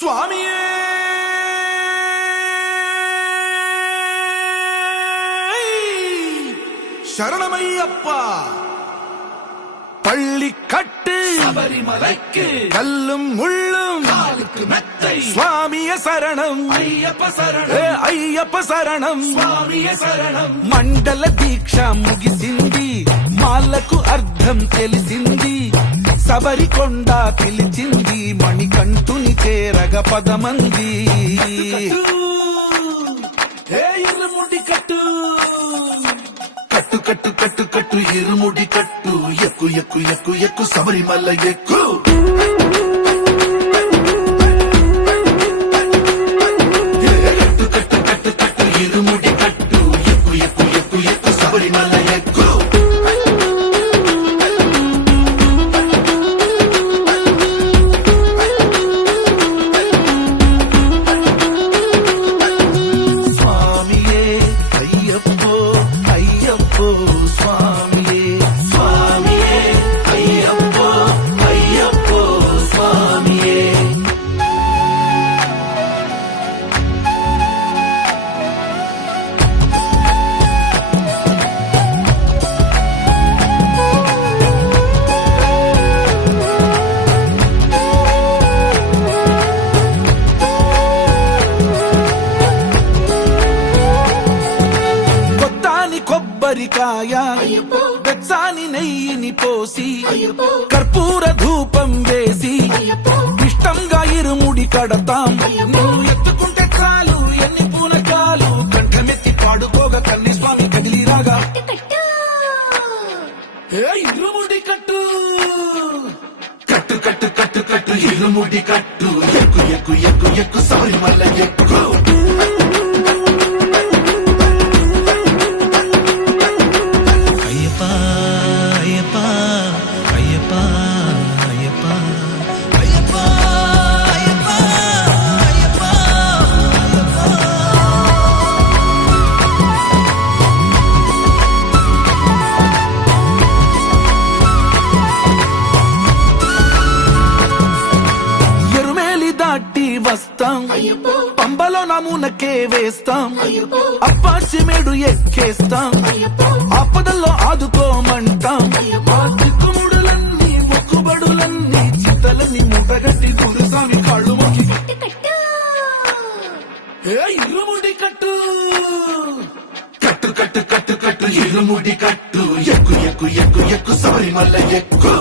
స్వామియే శరణమయ్యప్ప பள்ளிக்கட்டு சபரிமலைக்கு கல்லும் முள்ளும் காலுக்கு மெத்தை சுவாமிய சரணம் ஐயப்ப சரணம் అయ్యప్ప శరణం స్వామియ శరణం మండల దీక్ష ముగిసింది మాలకు అర్థం తెలిసింది శబరికొండ పిలిచింది మణికంఠుని చేరగ పదమంది ఇరుముడి కట్టు కట్టు కట్టు కట్టు కట్టు ఇరుముడి కట్టు ఎక్కు ఎక్కు ఎక్కు ఎక్కు శబరిమల ఎక్కు కట్టు కట్టు కట్టు కట్టు ఇరుముడి కట్టు ఎక్కు ఎక్కు ఎక్కు ఎక్కు శబరిమల ఎక్కు స్వామియే అయ్యప్పో అయ్యప్పో స్వామియే స్వామియే అయ్యప్పో అయ్యప్పో స్వామియే కొత్తాని కొబ్బరికాయ బెచ్చాని నెయ్యిని పోసి కర్పూర ధూపం వేసి ఇష్టంగా ఇరుముడి కడతాం నువ్వు ఎత్తుకుంటే చాలు ఎన్ని పూనకాలు కంఠమెత్తి పాడుకోగా కన్ని స్వామి కదిలిరాగా ఇరుముడి కట్టు కట్టు కట్టు కట్టు కట్టు ఇరుముడి కట్టు ఎక్కు ఎక్కు ఎక్కు ఎక్కు శబరిమల ఎక్కు అయ్యప్ప అయ్యప్ప అయ్యప్ప అయ్యప్ప అయ్యప్ప అయ్యప్ప అయ్యప్ప ఎరుమేలి దాటి వస్తాం పంబలో నమూనకే వేస్తాం అప్పాచిమేడు ఎక్కేస్తాం ఆపదల్లో ఆదుకోమంటాం మా దిక్కుముడులన్నీ మొక్కుబడులన్నీ చిత్తలన్నీ మూటగట్టి గురుస్వామి కాళ్ళు మొక్కి ఇరుముడి కట్టు కట్టు కట్టు కట్టు కట్టు ఇరుముడి కట్టు ఎక్కు ఎక్కు ఎక్కు ఎక్కు శబరిమల ఎక్కు